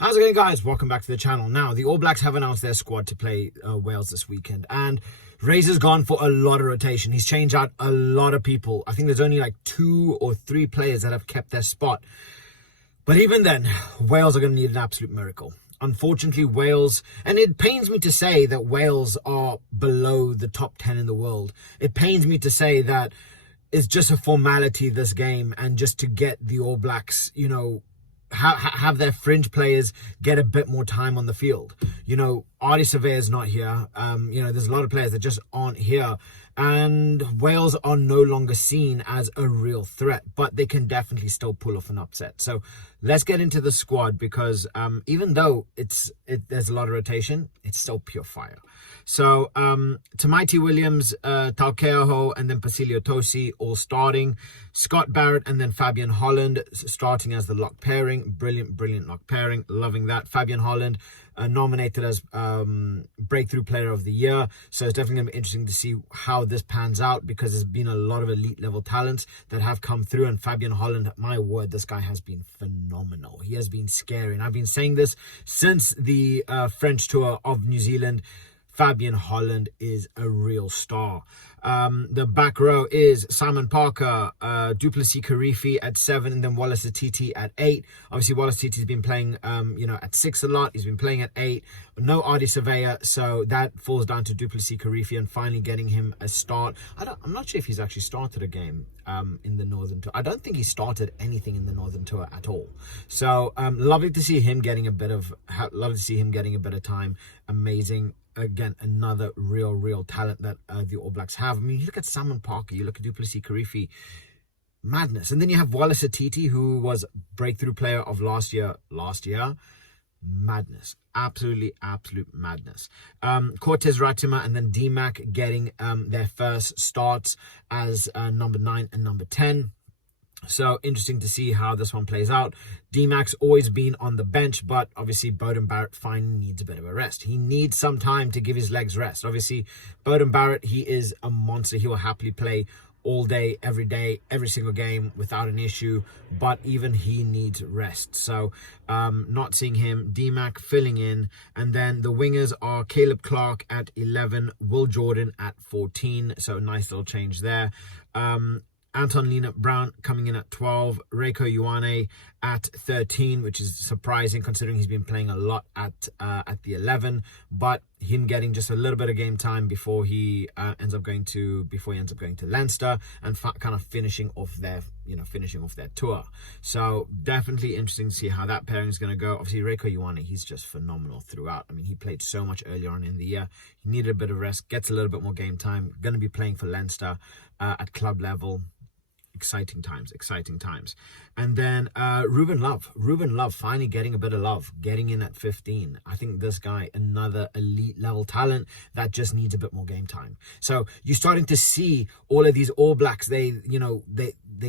How's it going, guys? Welcome back to the channel. Now, the All Blacks have announced their squad to play Wales this weekend, and Razor's gone for a lot of rotation. He's changed out a lot of people. I think there's only like 2 or 3 players that have kept their spot. But even then, Wales are going to need an absolute miracle. Unfortunately, Wales, and it pains me to say that Wales are below the top 10 in the world. It pains me to say that it's just a formality, this game, and just to get the All Blacks, have their fringe players get a bit more time on the field. Artie Surveyor's not here. There's a lot of players that just aren't here. And Wales are no longer seen as a real threat, but they can definitely still pull off an upset. So let's get into the squad because even though there's a lot of rotation, it's still pure fire. So Tamaiti Williams, Taukei'aho, and then Pasilio Tosi all starting. Scott Barrett and then Fabian Holland starting as the lock pairing. Brilliant lock pairing. Loving that. Fabian Holland nominated as Breakthrough Player of the Year. So it's definitely going to be interesting to see how this pans out because there's been a lot of elite level talents that have come through. And Fabian Holland, my word, this guy has been phenomenal. He has been scary. And I've been saying this since the French tour of New Zealand. Fabian Holland is a real star. The back row is Simon Parker, Duplessis Karifi at 7, and then Wallace Atiti at 8. Obviously, Wallace Atiti's been playing, at 6 a lot. He's been playing at 8. No Artie Surveyor, so that falls down to Duplessis Karifi and finally getting him a start. I'm not sure if he's actually started a game in the Northern Tour. I don't think he started anything in the Northern Tour at all. So lovely to see him getting a bit of time. Amazing. Again, another real talent that the All Blacks have. I mean, you look at Simon Parker, you look at Duplessis Karifi, madness. And then you have Wallace Atiti, who was Breakthrough Player of last year. Madness. Absolute madness. Cortez Ratima and then D-Mac getting their first starts as number 9 and number 10. So interesting to see how this one plays out. D-Mac's always been on the bench, but obviously Beauden Barrett finally needs a bit of a rest. He needs some time to give his legs rest. Obviously, Beauden Barrett, he is a monster. He will happily play all day, every single game without an issue, but even he needs rest. So not seeing him. D-Mac filling in, and then the wingers are Caleb Clark at 11, Will Jordan at 14, so a nice little change there. Anton Lienert-Brown coming in at 12, Reiko Ioane at 13, which is surprising considering he's been playing a lot at the 11, but him getting just a little bit of game time before he ends up going to Leinster and kind of finishing off their tour. So definitely interesting to see how that pairing is going to go. Obviously Reiko Ioane, he's just phenomenal throughout. I mean, he played so much earlier on in the year. He needed a bit of rest, gets a little bit more game time, going to be playing for Leinster at club level. Exciting times. And then Ruben Love finally getting a bit of love, getting in at 15. I think this guy, another elite level talent that just needs a bit more game time. So you're starting to see all of these All Blacks, they're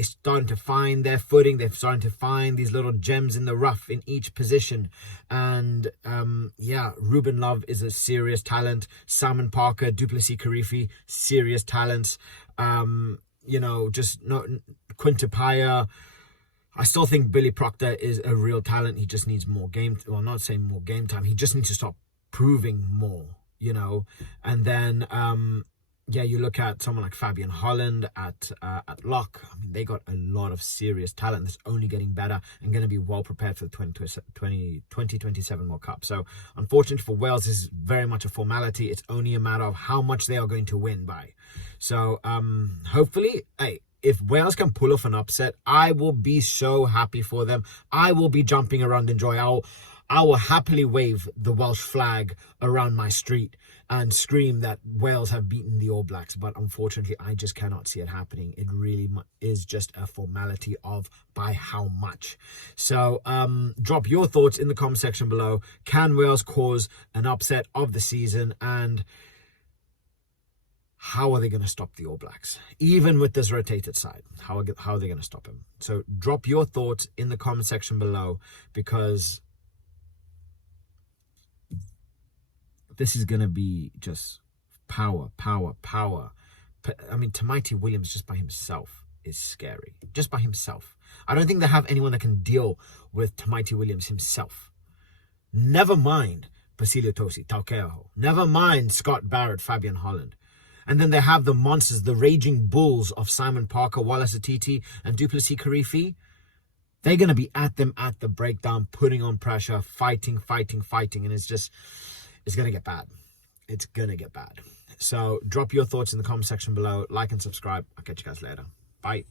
starting to find their footing. They're starting to find these little gems in the rough in each position. And Ruben Love is a serious talent. Simon Parker, Duplessis Karifi, serious talents. Just not Quintipaya. I still think Billy Proctor is a real talent. He just needs more game. Well, not saying more game time. He just needs to stop proving more, And then, you look at someone like Fabian Holland at lock. I mean, they got a lot of serious talent that's only getting better and going to be well prepared for the 2027 World Cup. So, unfortunately for Wales, this is very much a formality. It's only a matter of how much they are going to win by. So, hopefully, if Wales can pull off an upset, I will be so happy for them. I will be jumping around in joy. I will happily wave the Welsh flag around my street and scream that Wales have beaten the All Blacks. But unfortunately, I just cannot see it happening. It really is just a formality of by how much. So drop your thoughts in the comment section below. Can Wales cause an upset of the season? And how are they going to stop the All Blacks? Even with this rotated side, how are they going to stop him? So drop your thoughts in the comment section below because this is going to be just power. I mean, Tamaiti Williams just by himself is scary. Just by himself. I don't think they have anyone that can deal with Tamaiti Williams himself. Never mind Basilio Tosi, Taukeaho. Never mind Scott Barrett, Fabian Holland. And then they have the monsters, the raging bulls of Simon Parker, Wallace Atiti, and Duplessis Karifi. They're going to be at them at the breakdown, putting on pressure, fighting. And it's going to get bad. It's going to get bad. So drop your thoughts in the comment section below. Like and subscribe. I'll catch you guys later. Bye.